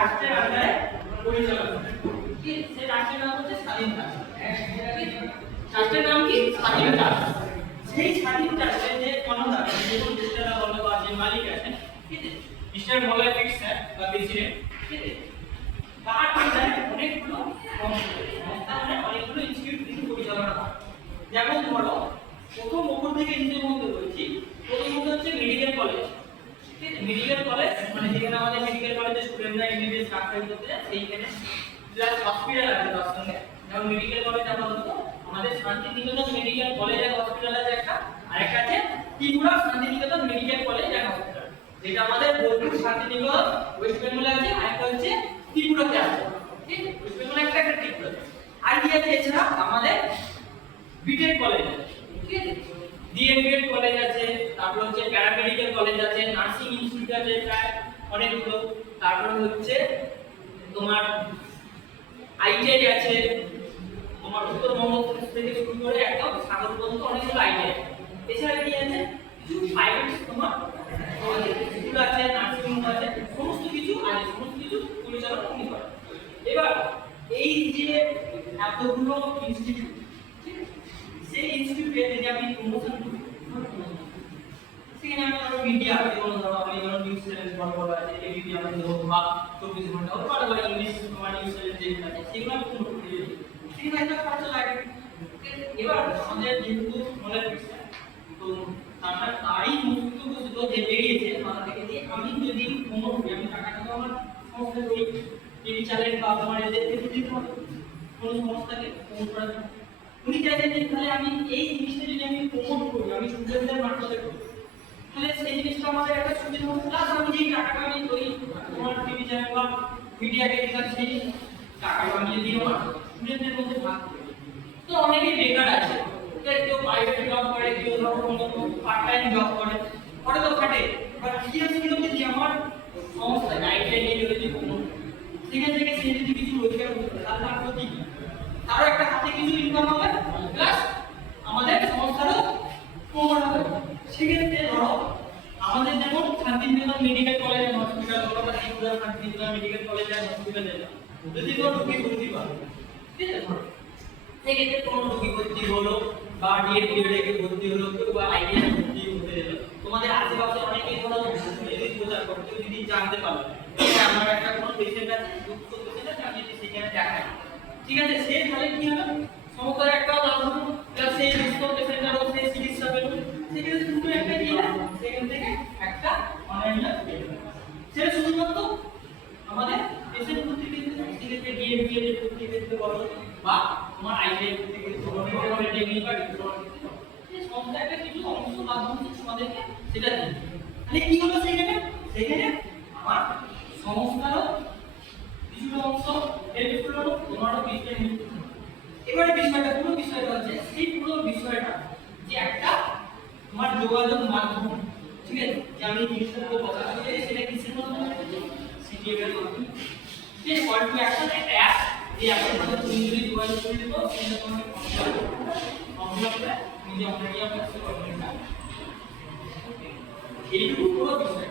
রাষ্ট্রের আন্ডারে পরিচালনা কি সেই রাষ্ট্রের নাম হচ্ছে স্বাধীন রাষ্ট্র রাষ্ট্রের নাম কি স্বাধীন রাষ্ট্র সেই স্বাধীন রাষ্ট্রের যে জনতা যে প্রতিষ্ঠাতা বলে বা যে মালিক আছেন ঠিক আছে মিস্টার মোল্লা ফিক্স স্যার বা প্রেসিডেন্ট ঠিক আছে তার আন্ডারে অনেকগুলো সংস্থা মানে অনেকগুলো ইনস্টিটিউট কিন্তু পরিচালনা করে যেমন ধরো প্রথম উপর থেকে নিচের মধ্যে বলছি প্রথমত হচ্ছে মেডিকেল কলেজ ঠিক আছে মেডিকেল কলেজ মানে যেখানে আমাদের মেডিকেল কলেজে স্টুডেন্টরা এমবিবিএস ডাক্তারি করতে যায় সেইখানে প্লাস হসপিটাল আছে তার সঙ্গে যেমন মেডিকেল কলেজ আপাতত আমাদের শান্তিনিকেতন মেডিকেল কলেজ আর হসপিটাল আছে একটা আরেকটা আছে ত্রিপুরা শান্তিনিকেতন মেডিকেল কলেজ আর হসপিটাল যেটা আমাদের বোলপুর শান্তিনিকেতন ওয়েস্ট বেঙ্গলে আছে আরেকটা হচ্ছে ত্রিপুরাতে আছে ঠিক আছে ওয়েস্ট বেঙ্গলে একটা ত্রিপুরাতে আর কি আছে এছাড়া আমাদের বিটেক কলেজ আছে ঠিক আছে ডিএমবিএড কলেজ আছে তারপর হচ্ছে প্যারামেডিক্যাল কলেজ আছে নার্সিং ইনস্টিটিউট আছে প্রায় অনেকগুলো তারপর হচ্ছে তোমার আইটিআই আছে তোমার উত্তরবঙ্গ থেকে শুরু করে একদম সাগর পর্যন্ত অনেকগুলো আইটিআই এছাড়া কি আছে কিছু প্রাইভেট তোমার স্কুল আছে নার্সিং হোম আছে সমস্ত কিছু আছে সমস্ত কিছু পরিচালনা উনি করেন এবার এই যে এতগুলো ইনস্টিটিউট সেই ইনস্টিটিউটে যদি আমি প্রমোশন করি সেখানে আমি ধরো মিডিয়া যেমন ধরো আমি ধরো নিউজ চ্যানেল বড় বড় আছে এবিপি আমাদের ধরো বা 24 ঘন্টা বড় বড় ইংলিশ তোমার নিউজ চ্যানেল যেগুলো আছে সেগুলো আমি প্রমোট করে দিই সেখানে একটা খরচ লাগে এবার আমাদের যেহেতু মনে পড়ছে তো আমরা তারই মুক্ত যে বেরিয়েছে মাথা থেকে যে আমি যদি প্রমোট করি আমি টাকাটা তো আমার সংস্থা করি টিভি চ্যানেল বা তোমার এদের থেকে দিতে হবে কোনো সংস্থাকে প্রমোট করার জন্য উনি চাইছেন যে তাহলে আমি এই জিনিসটা যদি আমি প্রমোট করি আমি স্টুডেন্টদের মারফতে করি তাহলে সেই জিনিসটা আমাদের একটা সুবিধা হবে প্লাস আমি যে টাকাটা আমি করি তোমার টিভি চ্যানেল বা মিডিয়াকে দিলাম সেই টাকাটা আমি যদি আমার স্টুডেন্টদের মধ্যে ভাগ করি তো অনেকেই বেকার আছে কেউ প্রাইভেট জব করে কেউ ধরো কোনো পার্ট টাইম জব করে ওটা তো খাটে বাট কি আছে কিন্তু যদি আমার সংস্থা গাইডলাইন নিয়ে যদি প্রমোট সেখান থেকে সে যদি কিছু রোজগার করতে তাহলে তার ক্ষতি কি তারও একটা হাতে কিছু ইনকাম হবে প্লাস আমাদের সংস্থারও প্রমোট হবে সেক্ষেত্রে ধরো আমাদের যেমন Shantiniketan medical college and hospital বা Tripura Shantiniketan medical college and hospital যদি কোনো রোগী ভর্তি হয় ঠিক আছে সেক্ষেত্রে কোনো রোগী ভর্তি হলো বা ডিএড ভর্তি হলো কেউ বা আইডিয়া ভর্তি হতে গেলো তোমাদের আশেপাশে অনেকেই ধরো যদি প্রচার করো কেউ যদি জানতে পারো আমার একটা কোনো পেশেন্ট আছে দুঃখ পেশেন্ট আছে আমি যদি সেখানে দেখাই ঠিক আছে সে তাহলে কি হবে সমগ্র একটা লাভ হবে প্লাস সেই দুঃখ পেশেন্টটারও সেই চিকিৎসা পেল সেখানে শুধু একটা কি না সেখান থেকে একটা অনলাইনে পেয়ে যাবে সেটা শুধুমাত্র আমাদের পেশেন্ট ভর্তি ক্ষেত্রে সেক্ষেত্রে ডিএমবিএড এর ভর্তি ক্ষেত্রে বলো বা তোমার আইটিআই ভর্তি ক্ষেত্রে বলো পলিটেকনিক বা ডিপ্লোমা ক্ষেত্রে এই সংস্থা একটা কিছু অংশ মাধ্যমে তোমাদেরকে সেটা দিই তাহলে কি হলো সেখানে আমার সংস্থারও কিছুটা অংশ হেল্প করলো তোমারও কিছুটা হেল্প করলো এবারে বিষয়টা পুরো বিষয়টা হচ্ছে সেই পুরো বিষয়টা যে একটা তোমার যোগাযোগ মাধ্যম ঠিক আছে যে আমি জিনিসটা পুরো কথা বলতে সেটা কিসের মাধ্যমে সিটিএম এর মাধ্যমে যে কল টু অ্যাকশন একটা অ্যাপ যে অ্যাপের মধ্যে তুমি যদি যোগাযোগ করে দিও সেটা তোমাকে ফর্মুলা করে নিজে অনলাইনে করতে পারবে এইটুকু পুরো বিষয়